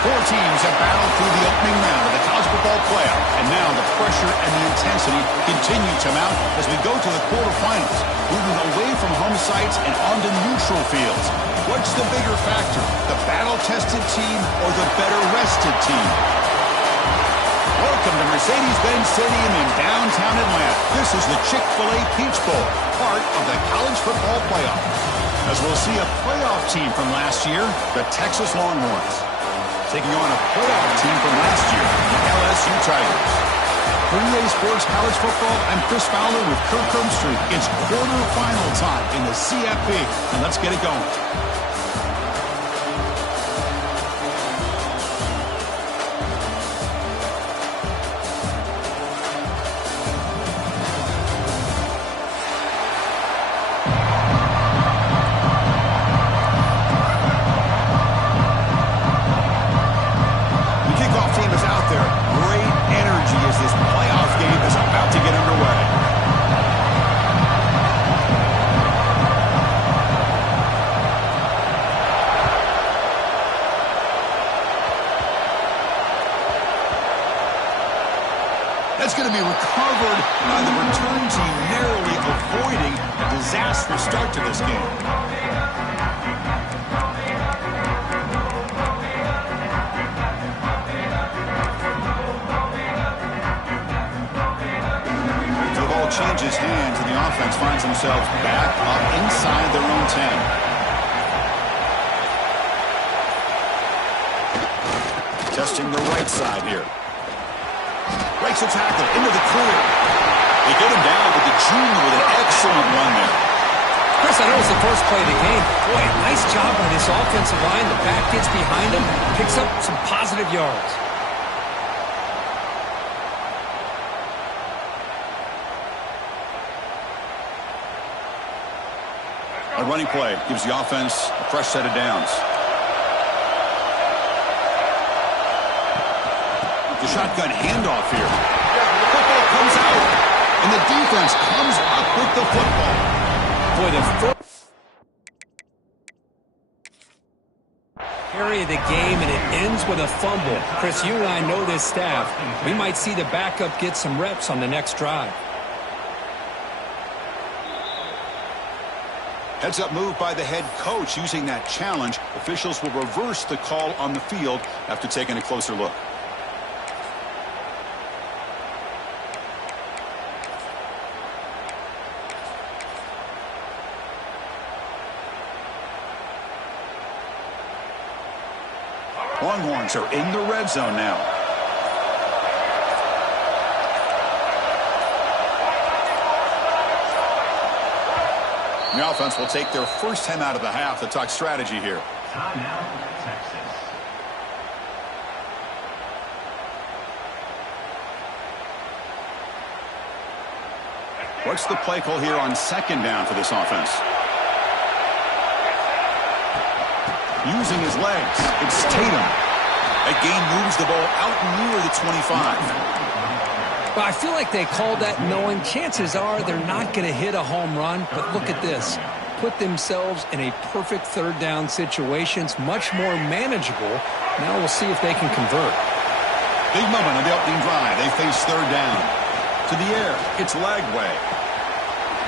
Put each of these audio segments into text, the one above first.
Four teams have battled through the opening round of the college football playoff, and now the pressure and the intensity continue to mount as we go to the quarterfinals, moving away from home sites and onto neutral fields. What's the bigger factor, the battle-tested team or the better-rested team? Welcome to Mercedes-Benz Stadium in downtown Atlanta. This is the Chick-fil-A Peach Bowl, part of the college football playoff. As we'll see a playoff team from last year, the Texas Longhorns, taking on a playoff team from last year, the LSU Tigers. For EA Sports College Football, I'm Chris Fowler with Kirk Herbstreit. It's quarterfinal time in the CFP, and let's get it going. That's going to be recovered by the return team, narrowly avoiding a disastrous start to this game. So the ball changes hands, and the offense finds themselves back up inside their own 10. Testing the right side here. Breaks a tackle into the clear. They get him down with the junior with an excellent run there. Chris, I know it's the first play of the game. Boy, nice job by this offensive line. The back gets behind him, picks up some positive yards. A running play gives the offense a fresh set of downs. The shotgun handoff here. Football comes out, and the defense comes up with the football. Boy, the first carry of the game, and it ends with a fumble. Chris, you and I know this staff. We might see the backup get some reps on the next drive. Heads-up move by the head coach using that challenge. Officials will reverse the call on the field after taking a closer look. Longhorns are in the red zone now. The offense will take their first time out of the half to talk strategy here. Timeout, Texas. What's the play call here on second down for this offense? Using his legs, it's Tatum. That gain moves the ball out near the 25. Well, I feel like they called that knowing chances are they're not going to hit a home run, but look at this. Put themselves in a perfect third down situations, much more manageable. Now we'll see if they can convert. Big moment on the opening drive. They face third down. To the air, it's Lagway.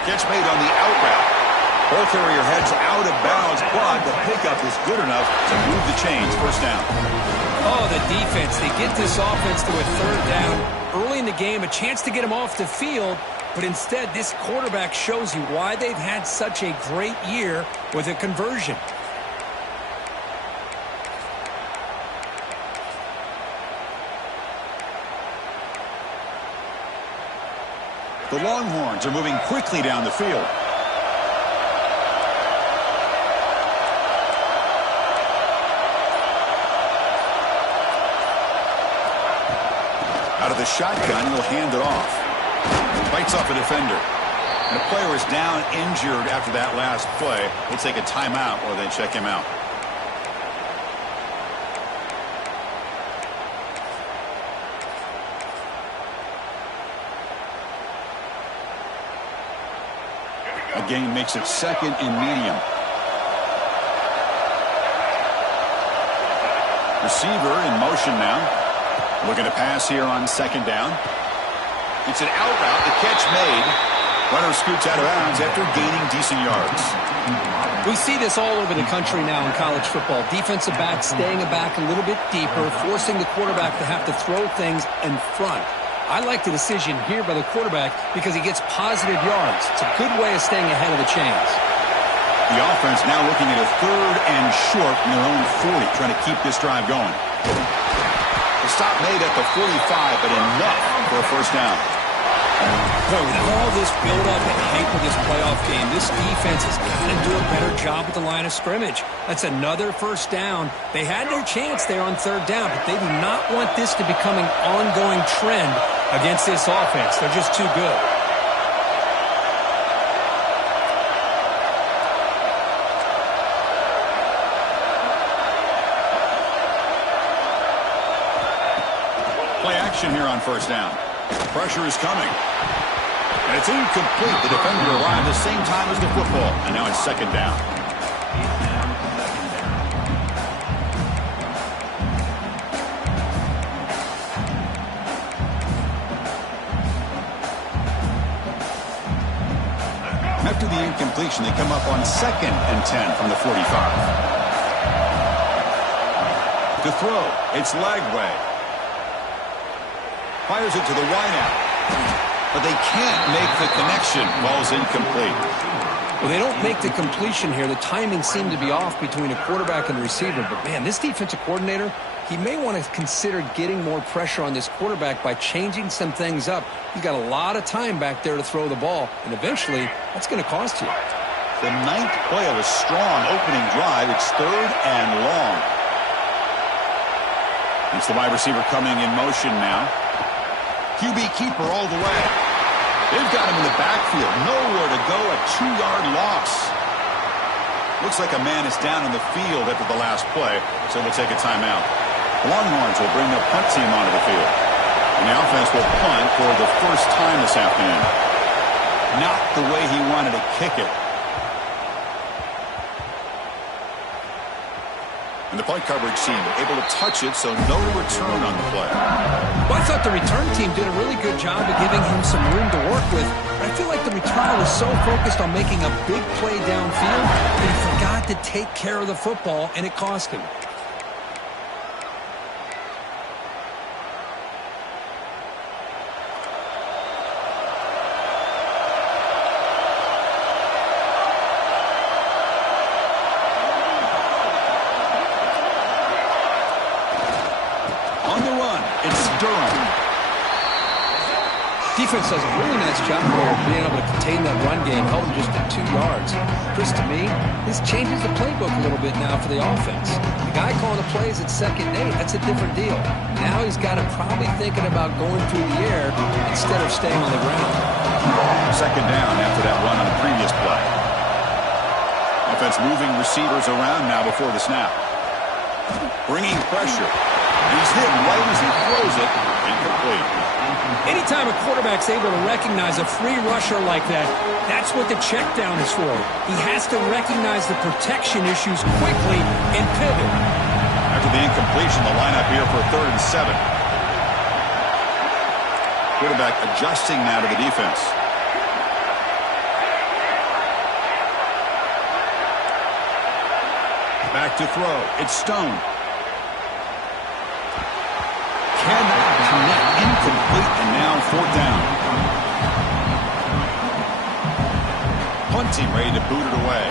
Catch made on the out route. Ball carrier heads out of bounds, but the pickup is good enough to move the chains. First down. Oh, the defense. They get this offense to a third down. Early in the game, a chance to get them off the field, but instead this quarterback shows you why they've had such a great year with a conversion. The Longhorns are moving quickly down the field. Out of the shotgun, he'll hand it off. Bites off a defender. And the player is down injured after that last play. We'll take a timeout while they check him out. A gain makes it second and medium. Receiver in motion now. Looking to pass here on second down. It's an out route. The catch made. Runner scoots out of bounds after gaining decent yards. We see this all over the country now in college football. Defensive backs staying back a little bit deeper, forcing the quarterback to have to throw things in front. I like the decision here by the quarterback because he gets positive yards. It's a good way of staying ahead of the chains. The offense now looking at a 3rd and short from their own 40, trying to keep this drive going. The stop made at the 45, but enough for a first down. Boy, with all this build-up and hype of this playoff game, this defense has got to do a better job with the line of scrimmage. That's another first down. They had their chance there on 3rd down, but they do not want this to become an ongoing trend against this offense. They're just too good. Play action here on first down. Pressure is coming. And it's incomplete. The defender arrived the same time as the football. And now it's second down. After the incompletion, they come up on 2nd and 10 from the 45. To throw, it's Lagway. Fires it to the wideout. But they can't make the connection. Ball's incomplete. Well, they don't make the completion here. The timing seemed to be off between a quarterback and the receiver. But, man, this defensive coordinator, he may want to consider getting more pressure on this quarterback by changing some things up. He's got a lot of time back there to throw the ball. And eventually, that's going to cost you. The 9th play of a strong opening drive. It's 3rd and long. It's the wide receiver coming in motion now. QB keeper all the way. They've got him in the backfield. Nowhere to go. A 2-yard loss. Looks like a man is down in the field after the last play, so we'll take a timeout. Longhorns will bring the punt team onto the field. And the offense will punt for the first time this afternoon. Not the way he wanted to kick it. And the play coverage team able to touch it, so no return on the play. Well, I thought the return team did a really good job of giving him some room to work with, but I feel like the returner was so focused on making a big play downfield that he forgot to take care of the football, and it cost him. Defense does a really nice job here of being able to contain that run game, held him just at 2 yards. Chris, to me, this changes the playbook a little bit now for the offense. The guy calling the plays at 2nd and 8, that's a different deal. Now he's got to probably thinking about going through the air instead of staying on the ground. 2nd down after that run on the previous play. Offense moving receivers around now before the snap. Bringing pressure. And he's hit right as he throws it. Incomplete. Anytime a quarterback's able to recognize a free rusher like that, that's what the check down is for. He has to recognize the protection issues quickly and pivot. After the incompletion, the lineup here for 3rd and 7. Quarterback adjusting now to the defense. Back to throw. It's Stone. Cannot connect. Incomplete, and now 4th down. Punt team ready to boot it away.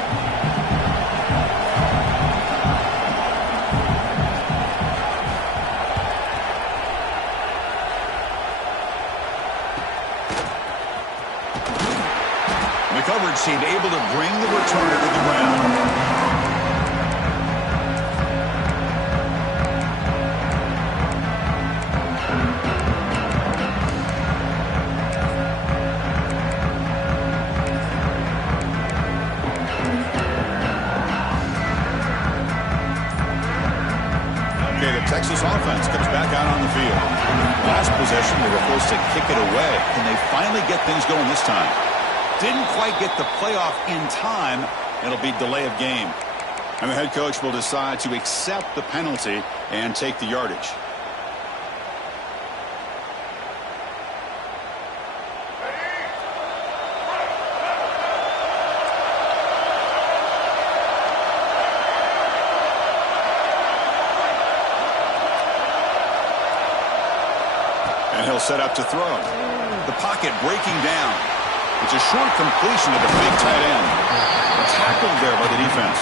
The coverage team able to bring the returner to the ground. Texas offense comes back out on the field. Last possession, they were forced to kick it away. Can they finally get things going this time? Didn't quite get the playoff in time. It'll be delay of game. And the head coach will decide to accept the penalty and take the yardage. And he'll set up to throw. The pocket breaking down. It's a short completion to the big tight end. Tackled there by the defense.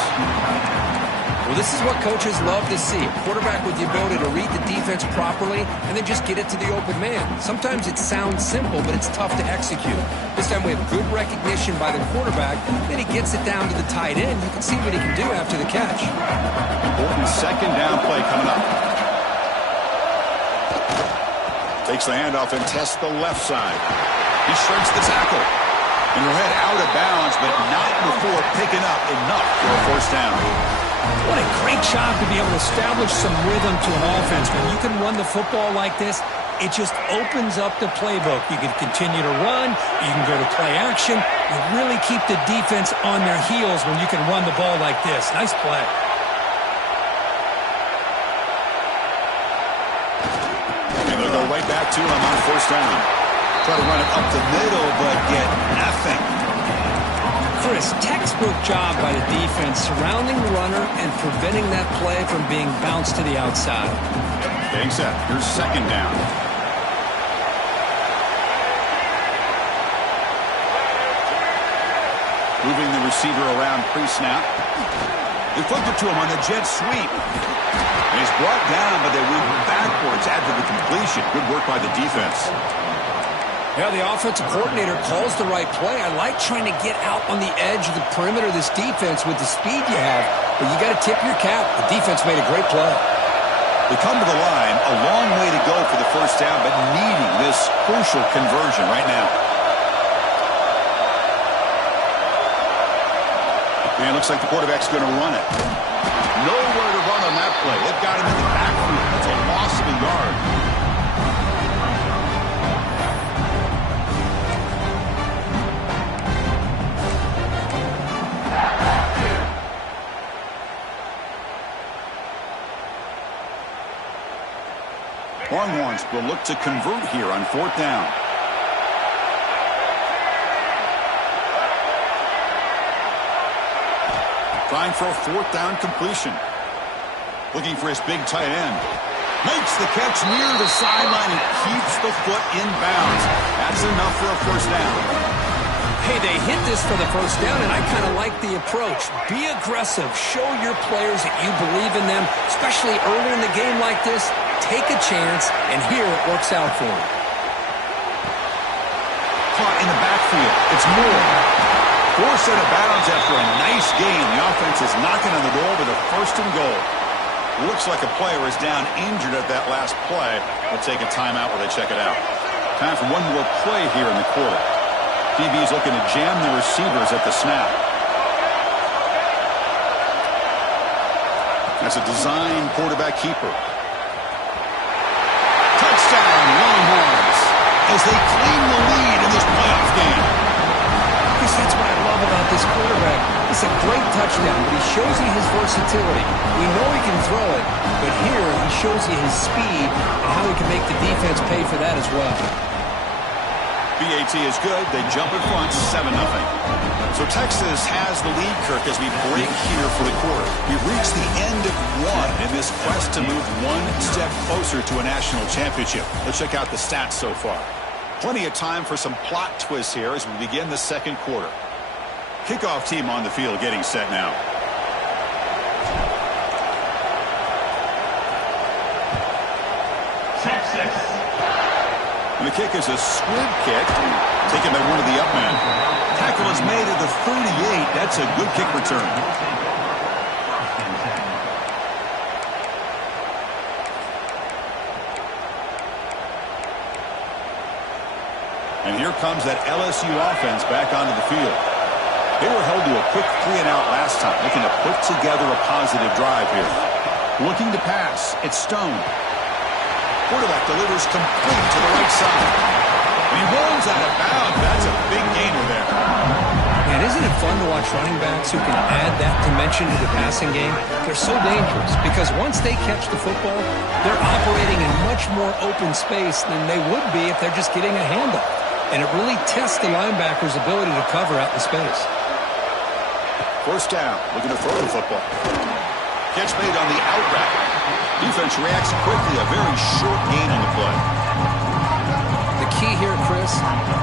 Well, this is what coaches love to see. A quarterback with the ability to read the defense properly and then just get it to the open man. Sometimes it sounds simple, but it's tough to execute. This time we have good recognition by the quarterback. Then he gets it down to the tight end. You can see what he can do after the catch. Important second down play coming up. Takes the handoff and tests the left side. He shrinks the tackle. And he'll head out of bounds, but not before picking up enough for a first down. What a great job to be able to establish some rhythm to an offense. When you can run the football like this, it just opens up the playbook. You can continue to run. You can go to play action. You really keep the defense on their heels when you can run the ball like this. Nice play. And they'll go right back to him on first down. Try to run it up the middle, but get nothing. Chris, textbook job by the defense surrounding the runner and preventing that play from being bounced to the outside. Getting set. Here's second down. Moving the receiver around pre-snap. They flipped it to him on the jet sweep. And he's brought down, but they went backwards after the completion. Good work by the defense. Yeah, the offensive coordinator calls the right play. I like trying to get out on the edge of the perimeter of this defense with the speed you have, but you got to tip your cap. The defense made a great play. They come to the line, a long way to go for the first down, but needing this crucial conversion right now. And it looks like the quarterback's going to run it. Nowhere to run on that play. They've got him in the backfield. That's a loss of a yard. Longhorns will look to convert here on fourth down. Trying for a fourth down completion. Looking for his big tight end. Makes the catch near the sideline and keeps the foot in bounds. That's enough for a first down. Hey, they hit this for the first down, and I kind of like the approach. Be aggressive. Show your players that you believe in them, especially early in the game like this. Take a chance, and here it works out for him. Caught in the backfield. It's Moore. Forced out of bounds after a nice game. The offense is knocking on the door with a first and goal. Looks like a player is down injured at that last play. We'll take a timeout while they check it out. Time for one more play here in the quarter. DB's looking to jam the receivers at the snap. That's a design quarterback keeper. Touchdown, Longhorns, as they claim the lead in this playoff game. Because that's what I love about this quarterback. It's a great touchdown, but he shows you his versatility. We know he can throw it, but here he shows you his speed and how he can make the defense pay for that as well. BAT is good. They jump in front, 7-0. So Texas has the lead, Kirk, as we break here for the quarter. We've reached the end of one in this quest to move one step closer to a national championship. Let's check out the stats so far. Plenty of time for some plot twists here as we begin the second quarter. Kickoff team on the field getting set now. Texas. And the kick is a squib kick, taken by one of the up men. Tackle is made at the 38. That's a good kick return. And here comes that LSU offense back onto the field. They were held to a quick 3-and-out last time, looking to put together a positive drive here. Looking to pass. It's Stone. Quarterback delivers complete to the right side. And he rolls out of bounds. That's a big gainer there. And isn't Isn't it fun to watch running backs who can add that dimension to the passing game? They're so dangerous because once they catch the football, they're operating in much more open space than they would be if they're just getting a handoff. And it really tests the linebacker's ability to cover out the space. First down, looking to throw the football. Catch made on the out route. Defense reacts quickly, a very short gain on the play. The key here, Chris,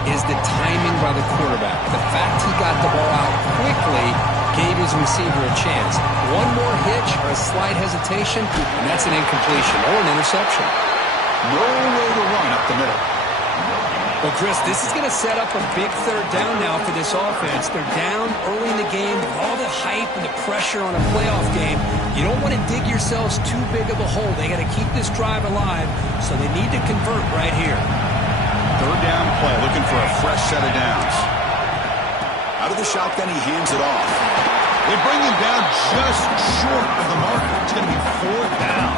is the timing by the quarterback. The fact he got the ball out quickly gave his receiver a chance. One more hitch or a slight hesitation, and that's an incompletion or an interception. Nowhere to run up the middle. Well, Chris, this is going to set up a big third down now for this offense. They're down early in the game with all the hype and the pressure on a playoff game. You don't want to dig yourselves too big of a hole. They got to keep this drive alive, so they need to convert right here. Third down play, looking for a fresh set of downs. Out of the shotgun, he hands it off. They bring him down just short of the marker. It's going to be fourth down.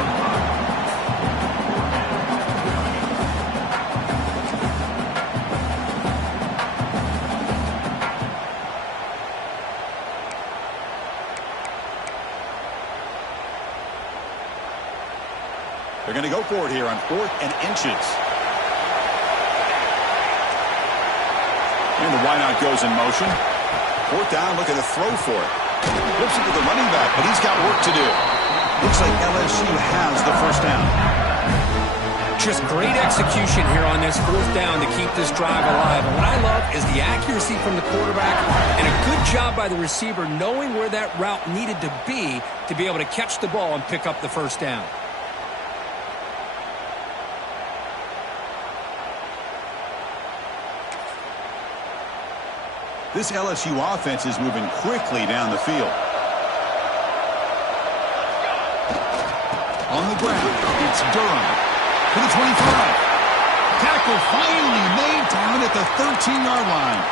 They're going to go for it here on 4th and inches. And the wideout goes in motion. 4th down, looking to throw for it. Flips it to the running back, but he's got work to do. Looks like LSU has the first down. Just great execution here on this 4th down to keep this drive alive. And what I love is the accuracy from the quarterback and a good job by the receiver knowing where that route needed to be able to catch the ball and pick up the first down. This LSU offense is moving quickly down the field. On the ground, it's Durham to the 25. Tackle finally made down at the 13-yard line.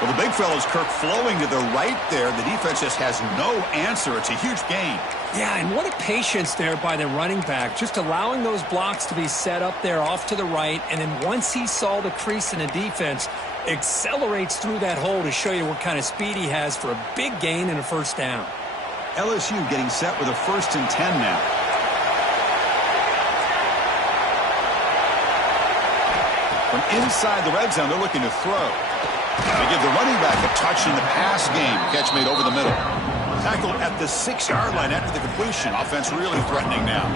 Well, the big fella's Kirk flowing to the right there. The defense just has no answer. It's a huge gain. Yeah, and what a patience there by the running back, just allowing those blocks to be set up there off to the right, and then once he saw the crease in the defense, accelerates through that hole to show you what kind of speed he has for a big gain and a first down. LSU getting set with a 1st and 10 now. From inside the red zone, they're looking to throw. They give the running back a touch in the pass game. Catch made over the middle. Tackled at the 6-yard line after the completion. Offense really threatening now.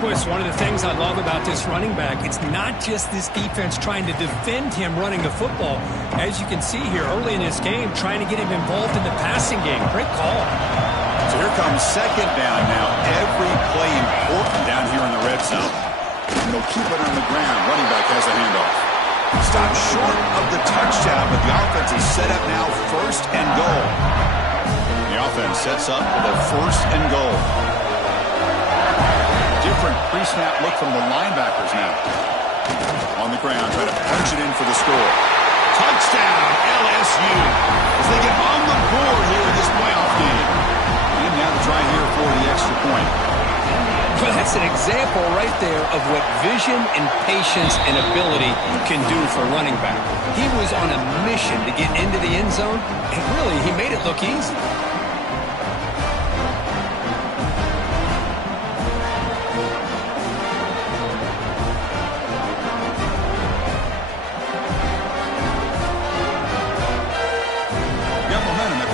Boy, it's one of the things I love about this running back. It's not just this defense trying to defend him running the football. As you can see here early in this game, trying to get him involved in the passing game. Great call. So here comes 2nd down now. Every play important down here in the red zone. And they'll keep it on the ground. Running back has a handoff. Stopped short of the touchdown, but the offense is set up now 1st and goal. The offense sets up with a 1st and goal. Different pre-snap look from the linebackers now. On the ground, trying to punch it in for the score. Touchdown, LSU, as they get on the board here in this playoff game. And now to try here for the extra point. Well, that's an example right there of what vision and patience and ability can do for a running back. He was on a mission to get into the end zone, and really, he made it look easy.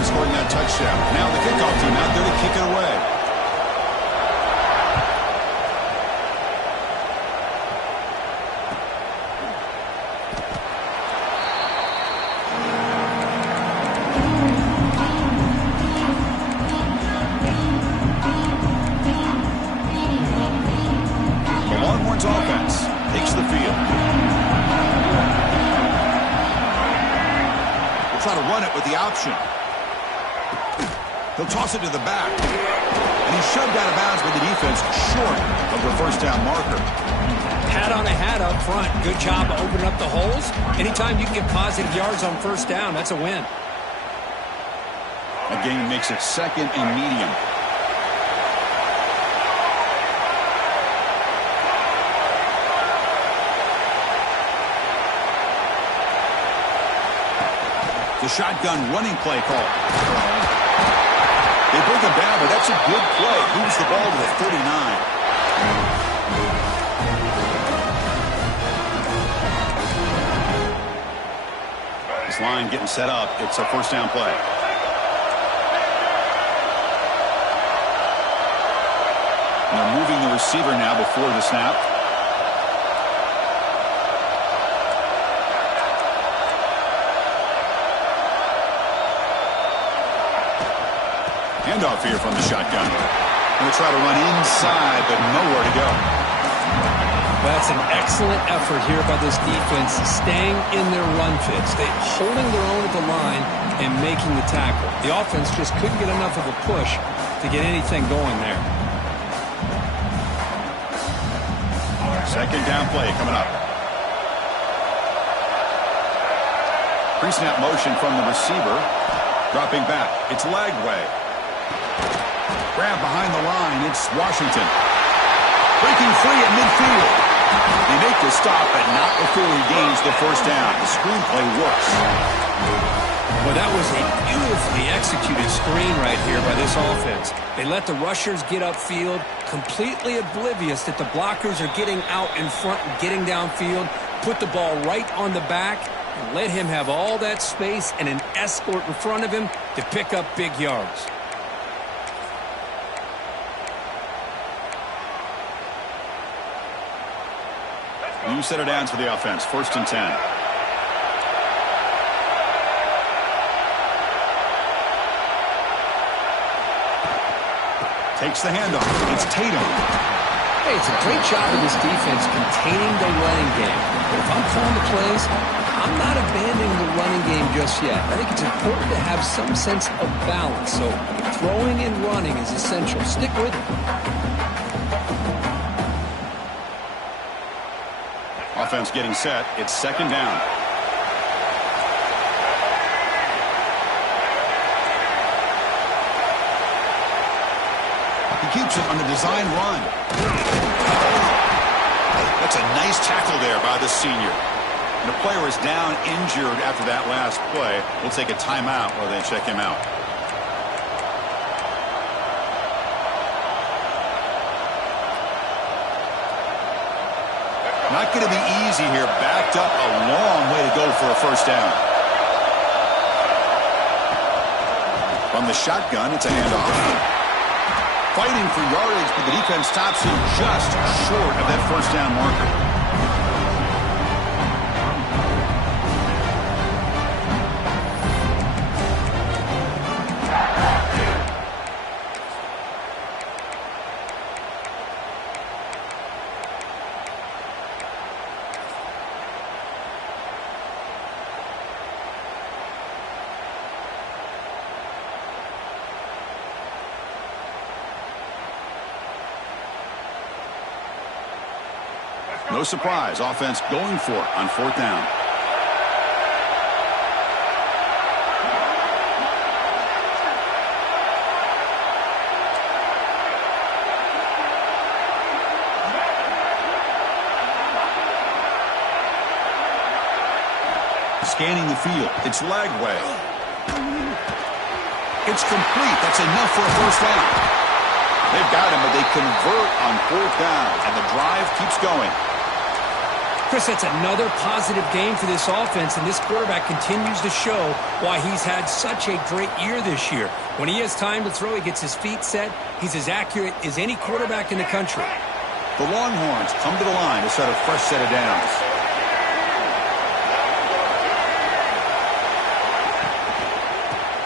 Scoring that touchdown. Now the kickoff team out there to kick it away. The Longhorns offense takes the field. We'll try to run it with the option. He'll toss it to the back. And he's shoved out of bounds with the defense short of the first down marker. Hat on a hat up front. Good job of opening up the holes. Anytime you can get positive yards on first down, that's a win. That gain makes it 2nd and medium. The shotgun running play call. They bring him down, but that's a good play. Moves the ball to the 39. This line getting set up. It's a first down play. And they're moving the receiver now before the snap. Handoff here from the shotgun. Going to try to run inside, but nowhere to go. That's an excellent effort here by this defense, staying in their run fits. They're holding their own at the line and making the tackle. The offense just couldn't get enough of a push to get anything going there. Second down play coming up. Pre-snap motion from the receiver. Dropping back. It's Lagway. Grab behind the line. It's Washington. Breaking free at midfield. They make the stop, but not before he gains the first down. The screenplay works. Well, that was a beautifully executed screen right here by this offense. They let the rushers get upfield, completely oblivious that the blockers are getting out in front and getting downfield, put the ball right on the back, and let him have all that space and an escort in front of him to pick up big yards. New set of downs for the offense. First and 10. Takes the handoff. It's Tatum. Hey, it's a great job of this defense containing the running game. But if I'm calling the plays, I'm not abandoning the running game just yet. I think it's important to have some sense of balance. So throwing and running is essential. Stick with it. Offense getting set. It's second down. He keeps it on the design run. That's a nice tackle there by the senior. And the player is down injured after that last play. We'll take a timeout while they check him out. Not going to be easy here. Backed up a long way to go for a first down. From the shotgun, it's a handoff. Fighting for yardage, but the defense stops him just short of that first down marker. No surprise, offense going for it on fourth down. Scanning the field, it's Lagway. It's complete. That's enough for a first down. They've got him, but they convert on fourth down, and the drive keeps going. Chris, that's another positive game for this offense, and this quarterback continues to show why he's had such a great year this year. When he has time to throw, he gets his feet set. He's as accurate as any quarterback in the country. The Longhorns come to the line to set a fresh set of downs.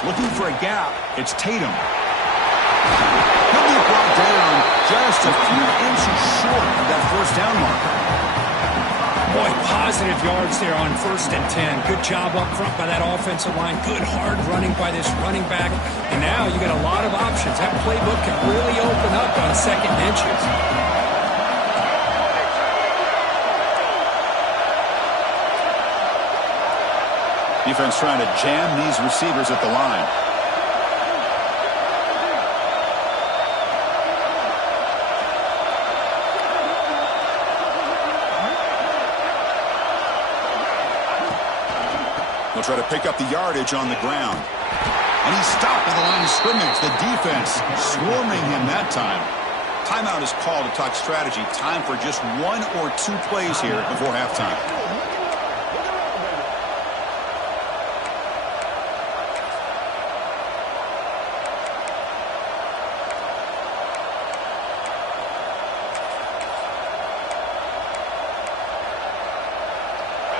Looking for a gap. It's Tatum. He'll be brought down just a few inches short of that first down marker. Boy, positive yards there on 1st and 10. Good job up front by that offensive line. Good hard running by this running back. And now you got a lot of options. That playbook can really open up on 2nd and inches. Defense trying to jam these receivers at the line. He'll try to pick up the yardage on the ground. And he's stopped at the line of scrimmage. The defense swarming him that time. Timeout is called to talk strategy. Time for just 1 or 2 plays here before halftime.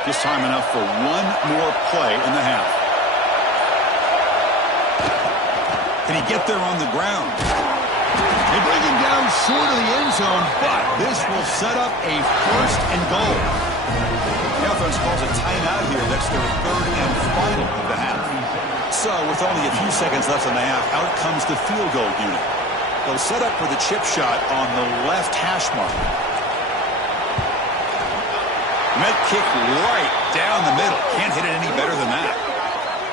Just time enough for 1 more play in the half. Can he get there on the ground? They bring him down short of the end zone, but this will set up a 1st and goal. The offense calls a timeout here. That's their 3rd and final of the half. So with only a few seconds left in the half, out comes the field goal unit. They'll set up for the chip shot on the left hash mark. And that kick right down the middle. Can't hit it any better than that.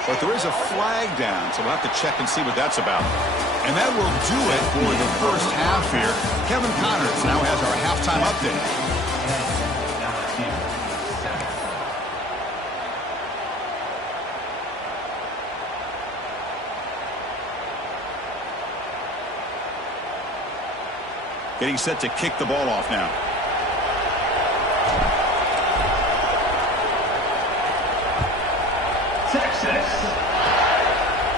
But there is a flag down, so we'll have to check and see what that's about. And that will do it for the first half here. Kevin Connors now has our halftime update. Getting set to kick the ball off now.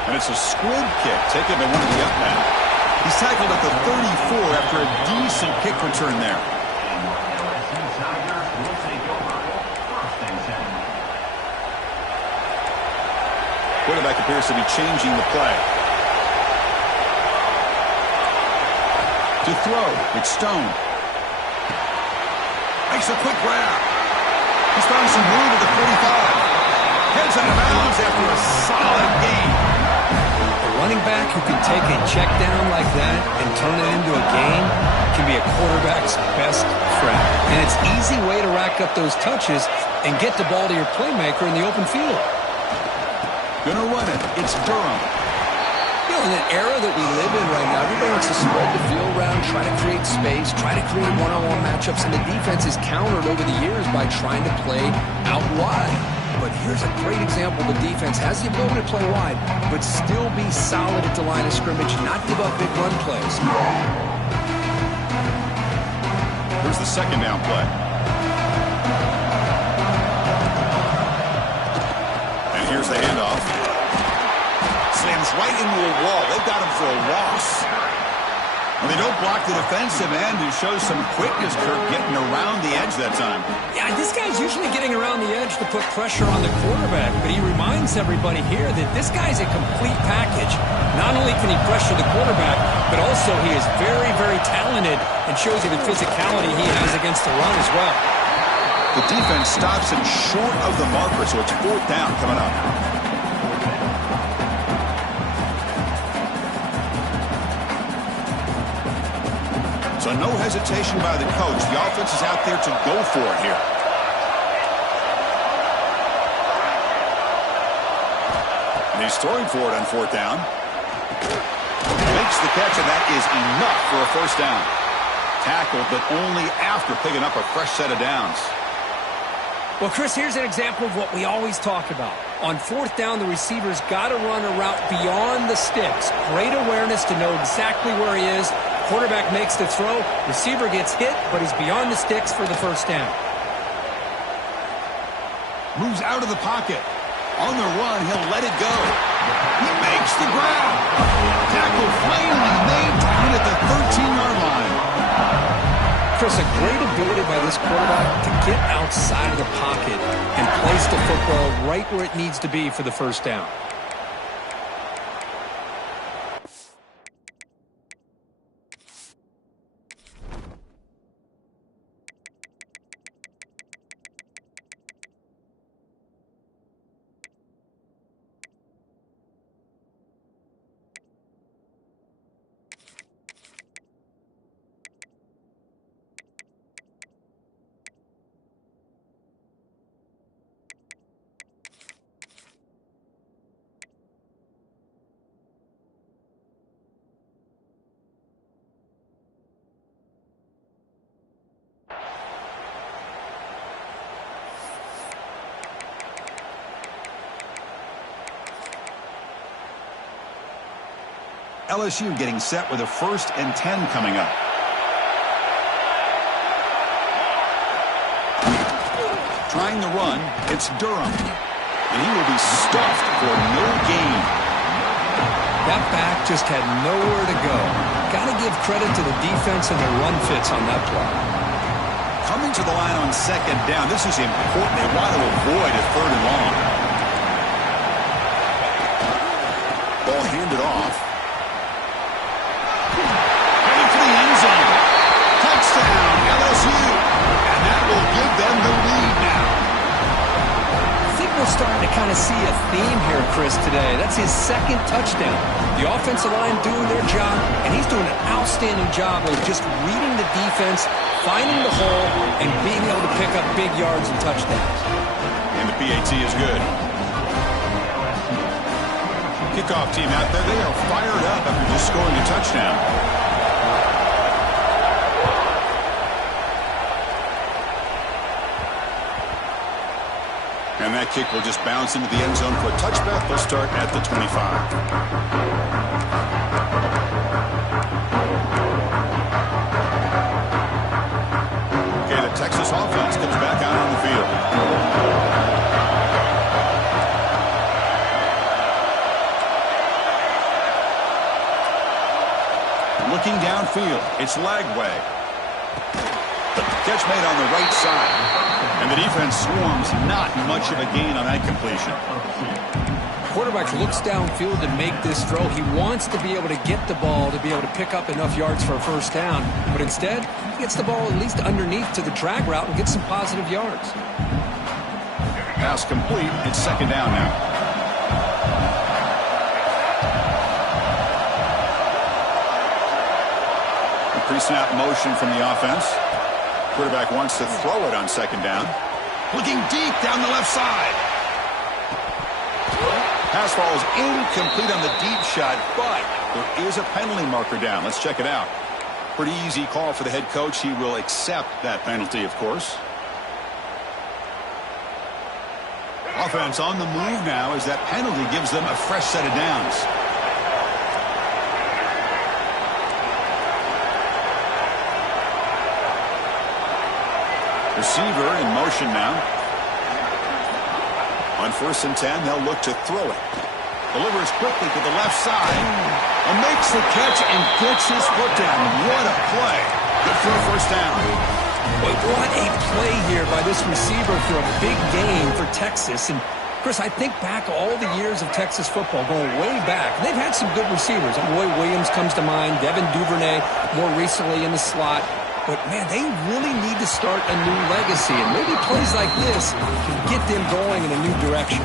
And it's a squib kick taken by one of the up men. He's tackled at the 34 after a decent kick return there. Quarterback appears to be changing the play. To throw, it's Stone. Makes a quick grab. He's found some room at the 45. Heads out of bounds after a solid gain. A running back who can take a check down like that and turn it into a gain can be a quarterback's best friend. And it's an easy way to rack up those touches and get the ball to your playmaker in the open field. Gonna run it. It's Durham. You know, in an era that we live in right now, everybody wants to spread the field around, try to create space, try to create one-on-one matchups, and the defense is countered over the years by trying to play out wide. But here's a great example. The defense has the ability to play wide, but still be solid at the line of scrimmage, not give up big run plays. Here's the 2nd down play. And here's the handoff. Slams right into a wall. They've got him for a loss. And they don't block the defensive end, who shows some quickness, Kirk, getting around the edge that time. Yeah, this guy's usually getting around the edge to put pressure on the quarterback, but he reminds everybody here that this guy's a complete package. Not only can he pressure the quarterback, but also he is very, very talented and shows you the physicality he has against the run as well. The defense stops him short of the marker, so it's 4th down coming up. So no hesitation by the coach. The offense is out there to go for it here. And he's throwing for it on 4th down. Makes the catch, and that is enough for a 1st down. Tackled, but only after picking up a fresh set of downs. Well, Chris, here's an example of what we always talk about. On 4th down, the receiver's got to run a route beyond the sticks. Great awareness to know exactly where he is. Quarterback makes the throw. Receiver gets hit, but he's beyond the sticks for the 1st down. Moves out of the pocket. On the run, he'll let it go. He makes the grab. Tackle finally made down at the 13-yard line. Chris, a great ability by this quarterback to get outside of the pocket and place the football right where it needs to be for the 1st down. LSU getting set with a 1st and 10 coming up. Trying the run, it's Durham. And he will be stuffed for no gain. That back just had nowhere to go. Got to give credit to the defense and the run fits on that play. Coming to the line on 2nd down. This is important. They want to avoid a 3rd and long. Ball handed off. Heading for the end zone. Touchdown, LSU. And that will give them the lead now. I think we're starting to kind of see a theme here, Chris, today. That's his 2nd touchdown. The offensive line doing their job, and he's doing an outstanding job of just reading the defense, finding the hole, and being able to pick up big yards and touchdowns. And the PAT is good. Kickoff team out there, they are fired up after just scoring a touchdown. And that kick will just bounce into the end zone for a touchback. They'll start at the 25. Okay, the Texas offense comes back out on the field. Looking downfield, it's Lagway. The catch made on the right side. And the defense swarms, not much of a gain on that completion. Quarterback looks downfield to make this throw. He wants to be able to get the ball to be able to pick up enough yards for a 1st down. But instead, he gets the ball at least underneath to the drag route and gets some positive yards. Pass complete. It's 2nd down now. A pre-snap motion from the offense. Quarterback wants to throw it on 2nd down. Looking deep down the left side. Pass falls incomplete on the deep shot, but there is a penalty marker down. Let's check it out. Pretty easy call for the head coach. He will accept that penalty, of course. Offense on the move now as that penalty gives them a fresh set of downs. Receiver in motion now. On 1st and 10, they'll look to throw it. Delivers quickly to the left side. And makes the catch and gets his foot down. What a play. Good for a 1st down. Boy, what a play here by this receiver for a big gain for Texas. And, Chris, I think back all the years of Texas football, going way back. They've had some good receivers. Roy Williams comes to mind. Devin Duvernay more recently in the slot. But, man, they really need to start a new legacy. And maybe plays like this can get them going in a new direction.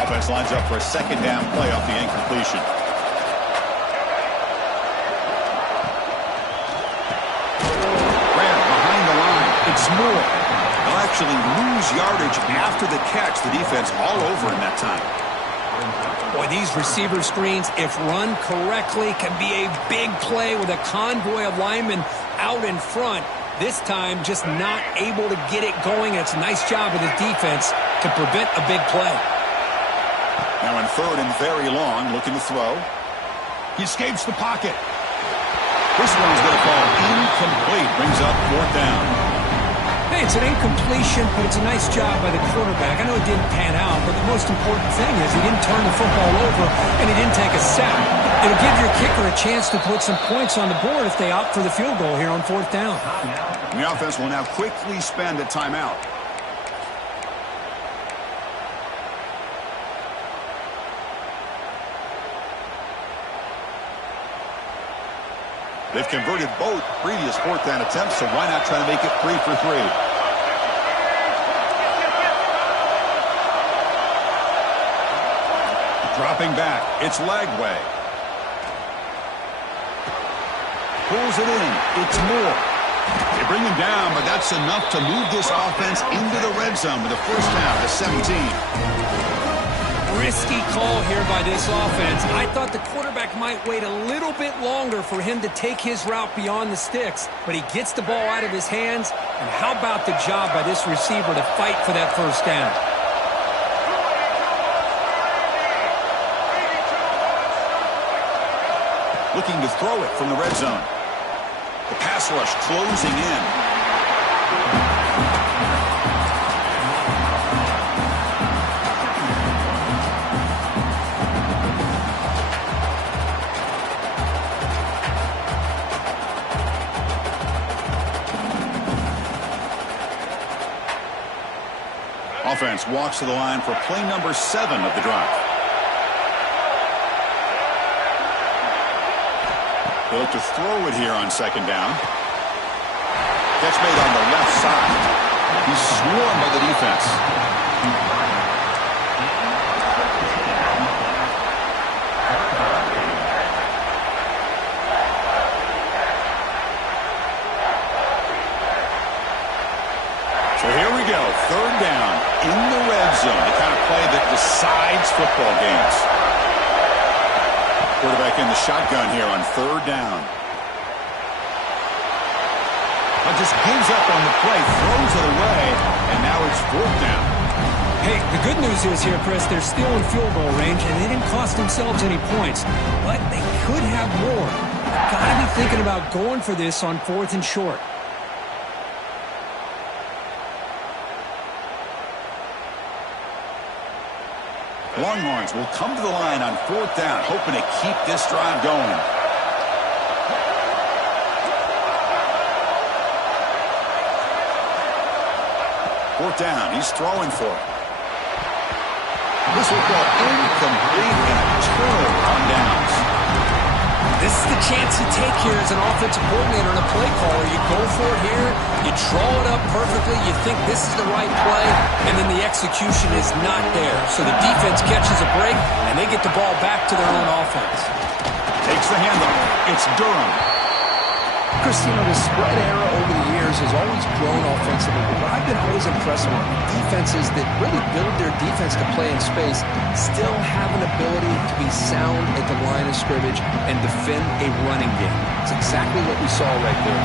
Offense lines up for a 2nd down play off the incompletion. Grant behind the line. It's Moore. They'll actually lose yardage after the catch. The defense all over in that time. Boy, these receiver screens, if run correctly, can be a big play with a convoy of linemen out in front. This time, just not able to get it going. It's a nice job of the defense to prevent a big play. Now in 3rd and very long, looking to throw. He escapes the pocket. This one's going to fall incomplete. Brings up 4th down. Hey, it's an incompletion, but it's a nice job by the quarterback. I know it didn't pan out, but the most important thing is he didn't turn the football over and he didn't take a sack. It'll give your kicker a chance to put some points on the board if they opt for the field goal here on 4th down. And the offense will now quickly spend a timeout. They've converted both previous 4th down attempts, so why not try to make it 3 for 3? Dropping back, it's Lagway. Pulls it in, it's Moore. They bring him down, but that's enough to move this offense into the red zone with a 1st down to 17. Risky call here by this offense. I thought the quarterback might wait a little bit longer for him to take his route beyond the sticks, but he gets the ball out of his hands, and how about the job by this receiver to fight for that first down? Looking to throw it from the red zone. The pass rush closing in. Offense walks to the line for play number 7 of the drive. They look to throw it here on second down. Catch made on the left side. He's swarmed by the defense. So here we go, third down in the red zone, the kind of play that decides football games. Quarterback in the shotgun here on third down. Just gives up on the play, throws it away, and now it's fourth down. Hey, the good news is here, Chris, they're still in field goal range, and they didn't cost themselves any points, but they could have more. They've got to be thinking about going for this on 4th and short. Longhorns will come to the line on 4th down, hoping to keep this drive going. Fourth down, he's throwing for it. This will go incomplete and a turnover on downs. This is the chance you take here as an offensive coordinator and a play caller. You go for it here, you draw it up perfectly, you think this is the right play, and then the execution is not there. So the defense catches a break, and they get the ball back to their own offense. Takes the handoff. It's Durham. Christina, the spread era over the years has always grown offensively, but what I've been always impressed with defenses that really build their defense to play in space still have an ability to be sound at the line of scrimmage and defend a running game. It's exactly what we saw right there.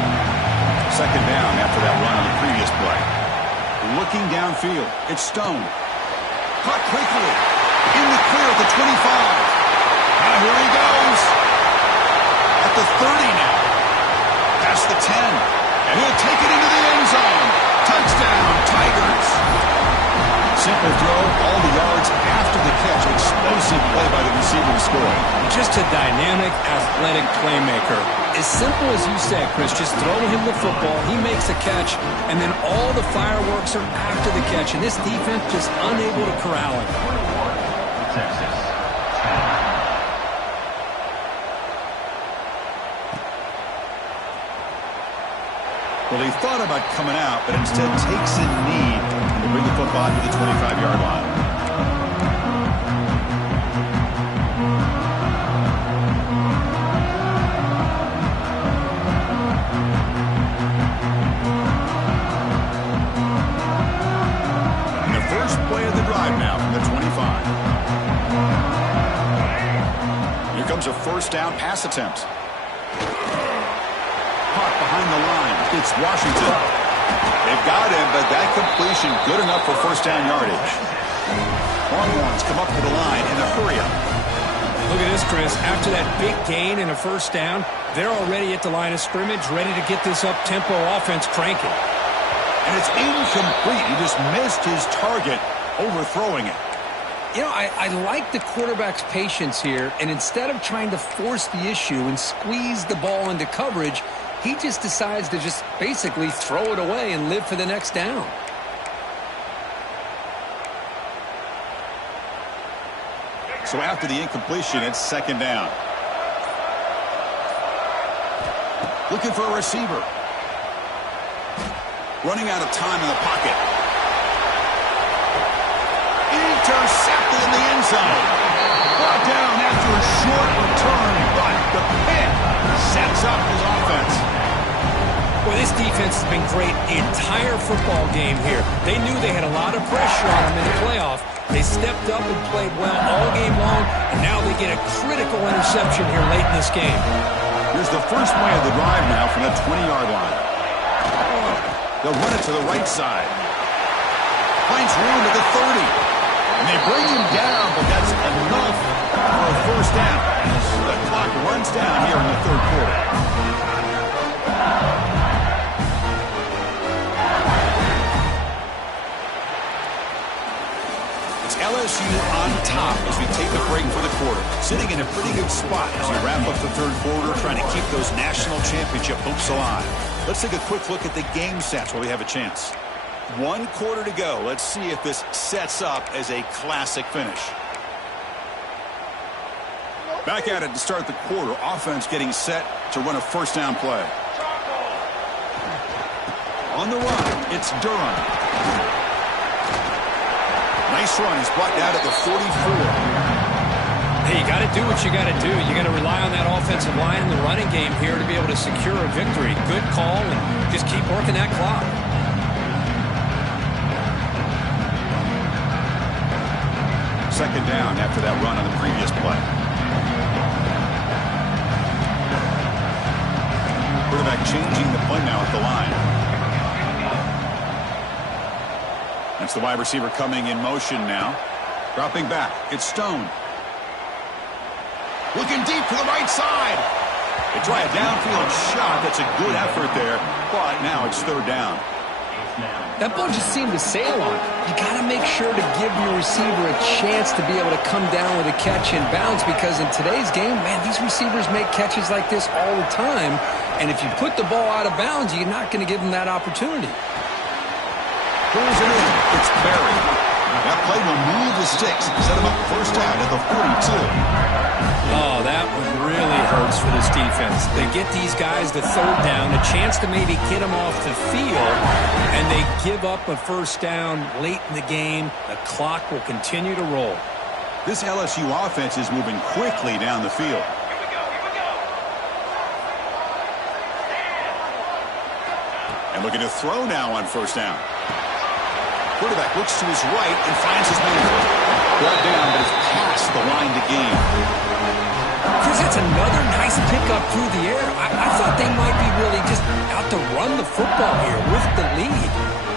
Second down after that run on the previous play. Looking downfield, it's Stone. Caught quickly. In the clear at the 25. Now here he goes. At the 30 now. Past the 10. And he'll take it into the end zone. Touchdown, Tigers. Simple throw, all the yards after the catch. Explosive play by the receiver to score. Just a dynamic, athletic playmaker. As simple as you said, Chris, just throw him the football, he makes a catch, and then all the fireworks are after the catch. And this defense just unable to corral him. Texas. Well, he thought about coming out, but instead takes a knee to bring the football to the 25-yard line. And the first play of the drive now from the 25. Here comes a first down pass attempt. Caught behind the line. It's Washington. They've got him, but that completion good enough for first down yardage. Longhorns come up to the line in a hurry-up. Look at this, Chris. After that big gain and a first down, they're already at the line of scrimmage, ready to get this up-tempo offense cranking. And it's incomplete. He just missed his target, overthrowing it. You know, I like the quarterback's patience here, and instead of trying to force the issue and squeeze the ball into coverage, he just decides to just basically throw it away and live for the next down. So after the incompletion, it's second down. Looking for a receiver. Running out of time in the pocket. Intercepted in the end zone. Brought down after a short return, but the pick sets up his offense. Well, this defense has been great the entire football game here. They knew they had a lot of pressure on them in the playoff. They stepped up and played well all game long, and now they get a critical interception here late in this game. Here's the first play of the drive now from the 20-yard line. They'll run it to the right side. Finds room at the 30. And they bring him down, but that's enough for a first down. The clock runs down here in the third quarter. It's LSU on top as we take a break for the quarter. Sitting in a pretty good spot as we wrap up the third quarter, trying to keep those national championship hopes alive. Let's take a quick look at the game stats while we have a chance. 1 quarter to go. Let's see if this sets up as a classic finish. Back at it to start the quarter. Offense getting set to run a first down play. On the run, it's Durham. Nice run. He's brought down at the 44. Hey, you got to do what you got to do. You got to rely on that offensive line in the running game here to be able to secure a victory. Good call, and just keep working that clock. Second down after that run on the previous play. Quarterback changing the play now at the line. That's the wide receiver coming in motion now. Dropping back. It's Stone. Looking deep to the right side. They try a downfield shot. That's a good effort there, but now it's third down. That ball just seemed to sail on. You got to make sure to give your receiver a chance to be able to come down with a catch and bounce, because in today's game, man, these receivers make catches like this all the time. And if you put the ball out of bounds, you're not going to give them that opportunity. Pulls it in. It's Berry. That play will move the sticks. Set him up first down at the 42. Oh, that one really hurts for this defense. They get these guys to third down, a chance to maybe get them off the field, and they give up a first down late in the game. The clock will continue to roll. This LSU offense is moving quickly down the field. And looking to throw now on first down. Quarterback looks to his right and finds his man. Brought down, but it's past the line to gain. Chris, that's another nice pickup through the air. I thought they might be really just out to run the football here with the lead.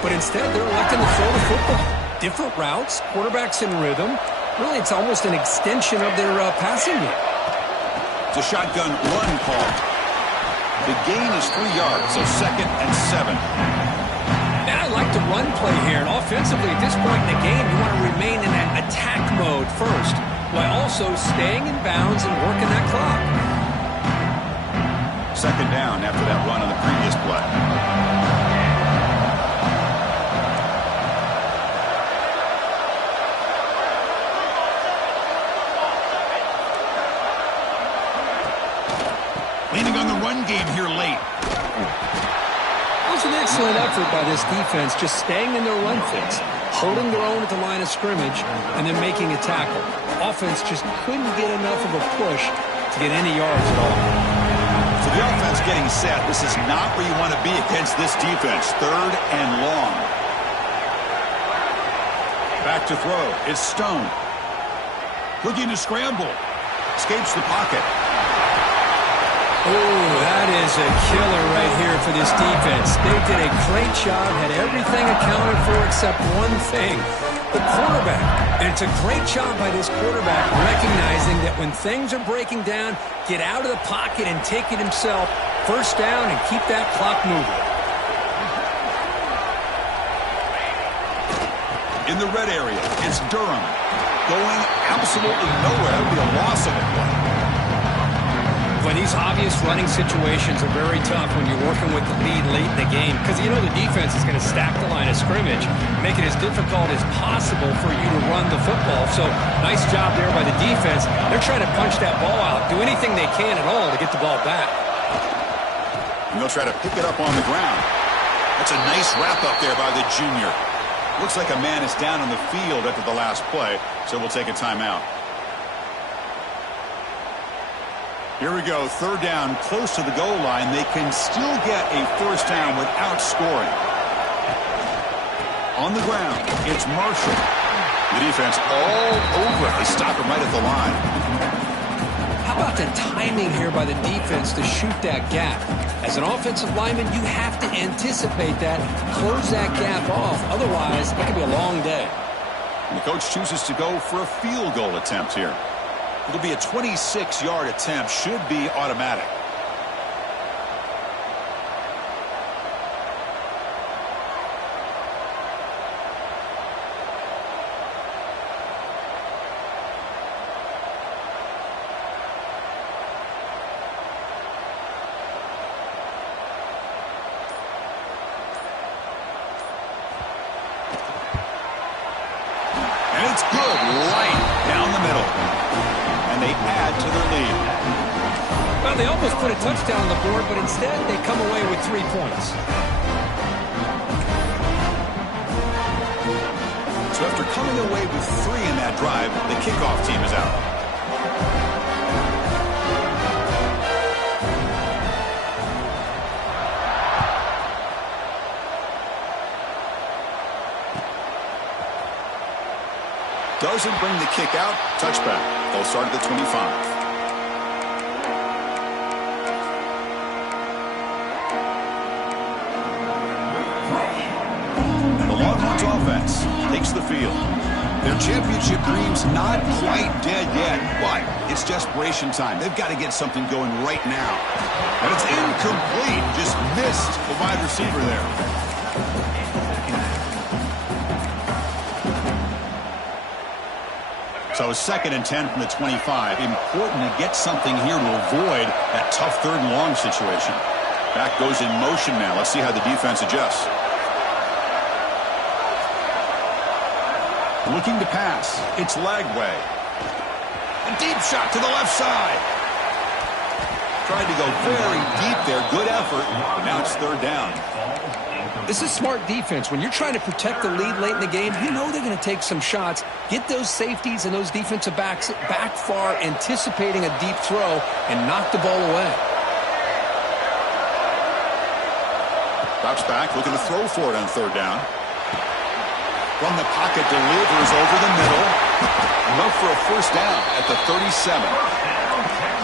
But instead, they're electing to throw the football. Different routes, quarterbacks in rhythm. Really, it's almost an extension of their passing game. It's a shotgun run call. The gain is 3 yards, so 2nd and 7. And I like the run play here. And offensively, at this point in the game, you want to remain in that attack mode first, while also staying in bounds and working that clock. Second down after that run on the previous play. Leaning on the run game here late. It was an excellent effort by this defense, just staying in their run fits, holding their own at the line of scrimmage, and then making a tackle. Offense just couldn't get enough of a push to get any yards at all. So the offense getting set. This is not where you want to be against this defense. Third and long. Back to throw. It's Stone. Looking to scramble. Escapes the pocket. Oh, that is a killer right here for this defense. They did a great job, had everything accounted for except one thing, the quarterback. And it's a great job by this quarterback recognizing that when things are breaking down, get out of the pocket and take it himself, first down, and keep that clock moving. In the red area, it's Durham. Going absolutely nowhere. That would be a loss of a play. Well, these obvious running situations are very tough when you're working with the lead late in the game, because you know the defense is going to stack the line of scrimmage, make it as difficult as possible for you to run the football. So nice job there by the defense. They're trying to punch that ball out, do anything they can at all to get the ball back. And they'll try to pick it up on the ground. That's a nice wrap up there by the junior. Looks like a man is down on the field after the last play, so we'll take a timeout. Here we go, third down, close to the goal line. They can still get a first down without scoring. On the ground, it's Marshall. The defense all over it. They stop him right at the line. How about the timing here by the defense to shoot that gap? As an offensive lineman, you have to anticipate that, close that gap off. Otherwise, it could be a long day. And the coach chooses to go for a field goal attempt here. It'll be a 26-yard attempt. Should be automatic. And it's good, right down the middle. And they add to their lead. Well, they almost put a touchdown on the board, but instead they come away with 3 points. So after coming away with 3 in that drive, the kickoff team is out. Doesn't bring the kick out. Touchback. They'll start at the 25. The Longhorns offense takes the field. Their championship dreams not quite dead yet, but it's desperation time. They've got to get something going right now. And it's incomplete. Just missed the wide receiver there. So 2nd and 10 from the 25. Important to get something here to avoid that tough 3rd and long situation. Back goes in motion now. Let's see how the defense adjusts. Looking to pass. It's Lagway. A deep shot to the left side. Tried to go very deep there. Good effort. But now it's 3rd down. This is smart defense. When you're trying to protect the lead late in the game, you know they're going to take some shots, get those safeties and those defensive backs back far, anticipating a deep throw, and knock the ball away. Drops back, looking to throw for it on 3rd down. From the pocket, delivers over the middle. Enough for a first down at the 37.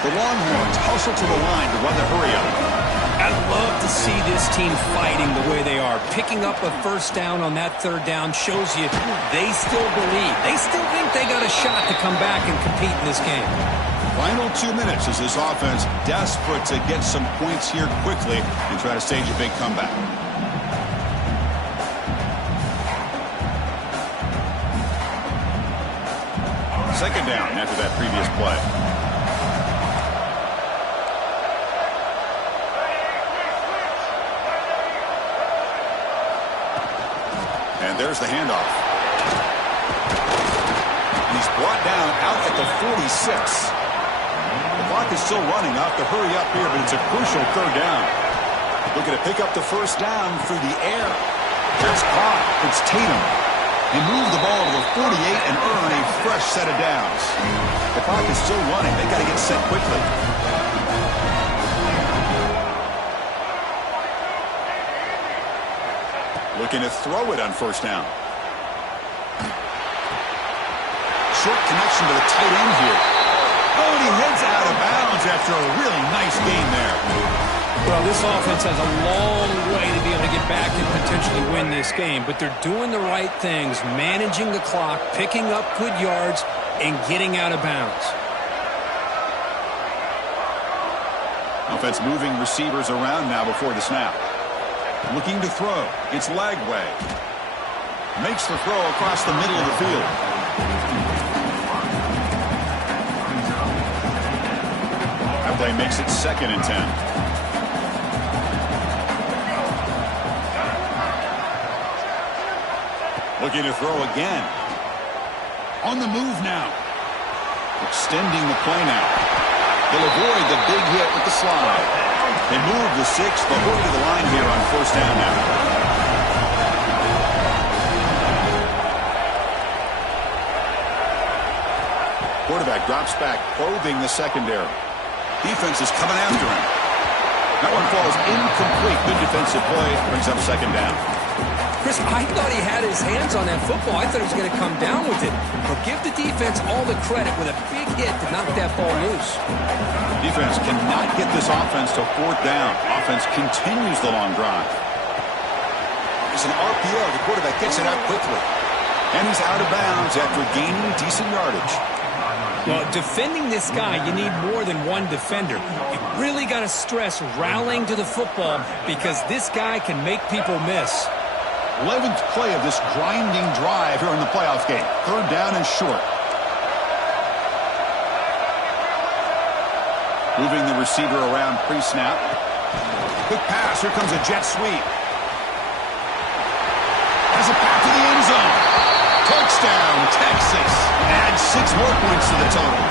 The Longhorns hustle to the line to run the hurry-up. I love to see this team fighting the way they are. Picking up a first down on that 3rd down shows you they still believe. They still think they got a shot to come back and compete in this game. Final 2 minutes as this offense desperate to get some points here quickly and try to stage a big comeback. Second down after that previous play. And there's the handoff. And he's brought down out at the 46. The clock is still running. Off to hurry up here, but it's a crucial 3rd down. Looking to pick up the first down through the air. It's caught. It's Tatum. He moved the ball to the 48 and earn a fresh set of downs. The clock is still running. They got to get set quickly. Looking to throw it on first down. Short connection to the tight end here. Oh, and he heads out of bounds after a really nice gain there. Well, this offense has a long way to be able to get back and potentially win this game, but they're doing the right things, managing the clock, picking up good yards, and getting out of bounds. Offense moving receivers around now before the snap. Looking to throw. It's Lagway. Makes the throw across the middle of the field. That play makes it 2nd and 10. Looking to throw again. On the move now. Extending the play now. They'll avoid the big hit with the slide. They move the 6. They'll go to the line here on first down now. Quarterback drops back, probing the secondary. Defense is coming after him. That one falls incomplete. Good defensive play. Brings up second down. Chris, I thought he had his hands on that football. I thought he was going to come down with it. But give the defense all the credit with a big hit to knock that ball loose. Defense cannot get this offense to fourth down. Offense continues the long drive. It's an RPO. The quarterback gets it out quickly. And he's out of bounds after gaining decent yardage. Well, defending this guy, you need more than one defender. You really got to stress rallying to the football because this guy can make people miss. 11th play of this grinding drive here in the playoff game. Third down and short. Moving the receiver around pre-snap. Quick pass. Here comes a jet sweep. Has a pass to the end zone. Touchdown, Texas. Add 6 more points to the total.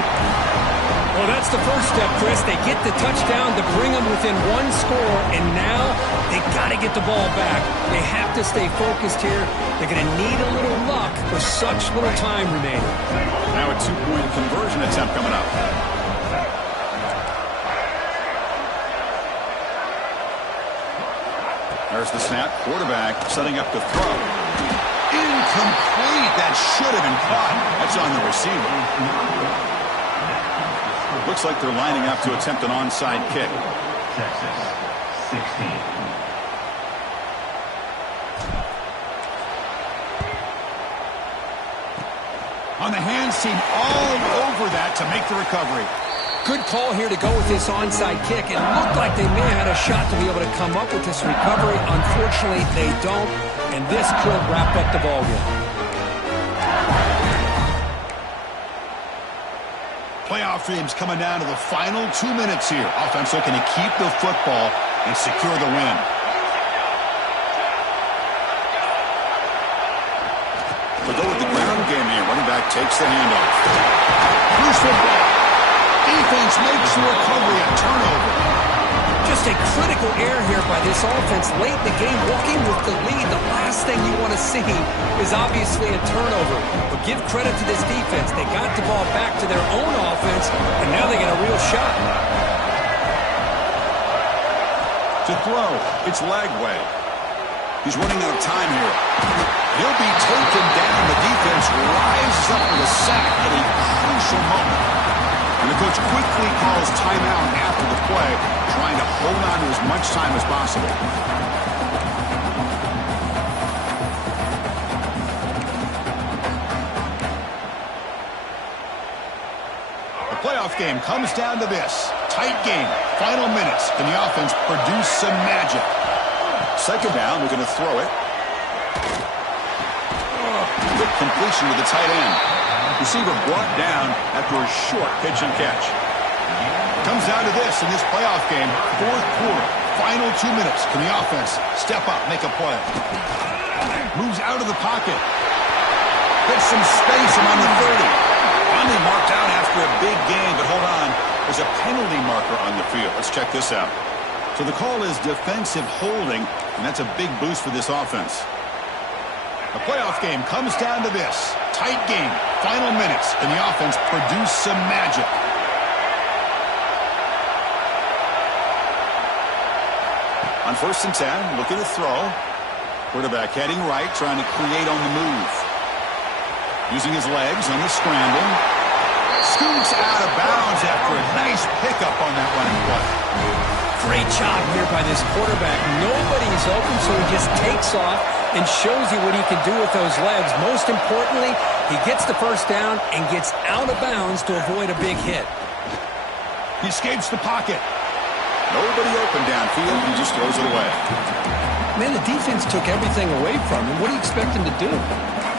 Well, that's the first step, Chris. They get the touchdown to bring them within 1 score, and now they got to get the ball back. They have to stay focused here. They're going to need a little luck with such little time remaining. Now a 2-point conversion attempt coming up. There's the snap. Quarterback setting up to throw. Incomplete. That should have been caught. That's on the receiver. Looks like they're lining up to attempt an onside kick. Texas, 16. On the hands team all over that to make the recovery. Good call here to go with this onside kick. It looked like they may have had a shot to be able to come up with this recovery. Unfortunately, they don't, and this could wrap up the ballgame. Playoff games coming down to the final 2 minutes here. Offense looking to keep the football and secure the win. To go with the ground game here. Running back takes the handoff. Loose football. Defense makes the recovery, a turnover. Just a critical error here by this offense late in the game, walking with the lead. The last thing you want to see is obviously a turnover. But give credit to this defense. They got the ball back to their own offense, and now they got a real shot. To throw, it's Lagway. He's running out of time here. He'll be taken down. The defense rises up with a sack at a crucial moment. And the coach quickly calls timeout after the play, trying to hold on to as much time as possible. The playoff game comes down to this. Tight game. Final minutes. Can the offense produce some magic? Second down, we're going to throw it. Quick completion to the tight end. Receiver brought down after a short pitch and catch. Comes down to this in this playoff game. Fourth quarter, final 2 minutes. Can the offense step up, make a play? Moves out of the pocket. Gets some space around the 30. Finally marked out after a big game, but hold on. There's a penalty marker on the field. Let's check this out. So the call is defensive holding, and that's a big boost for this offense. The playoff game comes down to this. Tight game. Final minutes. Can the offense produce some magic? On 1st and 10, looking to throw. Quarterback heading right, trying to create on the move. Using his legs on the scramble. Scoots out of bounds after a nice pickup on that running play. Great job here by this quarterback. Nobody's open, so he just takes off and shows you what he can do with those legs. Most importantly, he gets the first down and gets out of bounds to avoid a big hit. He escapes the pocket. Nobody open downfield. He just throws it away. Man, the defense took everything away from him. What do you expect him to do?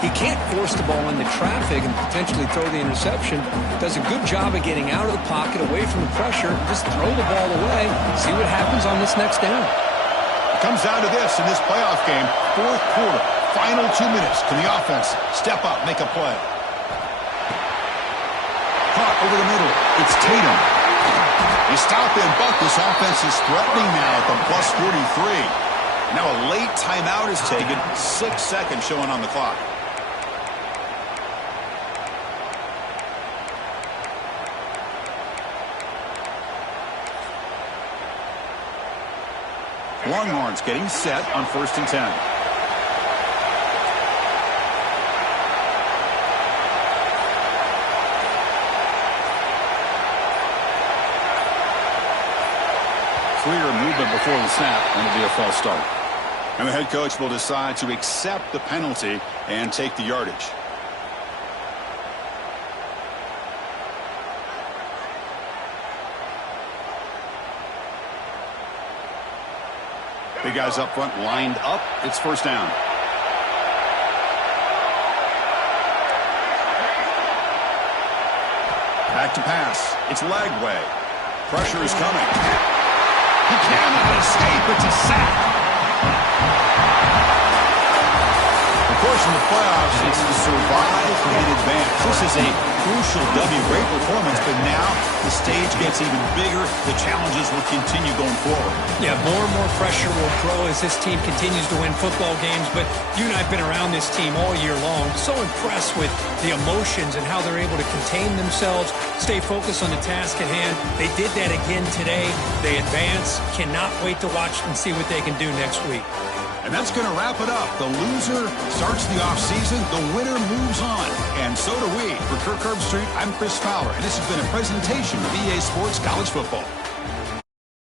He can't force the ball into traffic and potentially throw the interception. Does a good job of getting out of the pocket, away from the pressure. Just throw the ball away. See what happens on this next down. It comes down to this in this playoff game. Fourth quarter, final 2 minutes. Can the offense step up, make a play? Caught over the middle. It's Tatum. They stop and buck. This offense is threatening now at the plus 43. Now a late timeout is taken. 6 seconds showing on the clock. Longhorns getting set on 1st and 10. Clear movement before the snap, and it'll be a false start. And the head coach will decide to accept the penalty and take the yardage. Big guys up front lined up. It's 1st down. Back to pass. It's Lagway. Pressure is coming. He cannot escape. It's a sack. Of course, in the playoffs, it's to survive and advance. This is a crucial W. Great performance, but now the stage gets even bigger. The challenges will continue going forward. Yeah, more and more pressure will grow as this team continues to win football games. But you and I have been around this team all year long. So impressed with the emotions and how they're able to contain themselves, stay focused on the task at hand. They did that again today. They advance. Cannot wait to watch and see what they can do next week. And that's going to wrap it up. The loser starts the offseason. The winner moves on. And so do we. For Kirk Herbstreit, I'm Chris Fowler. And this has been a presentation of EA Sports College Football.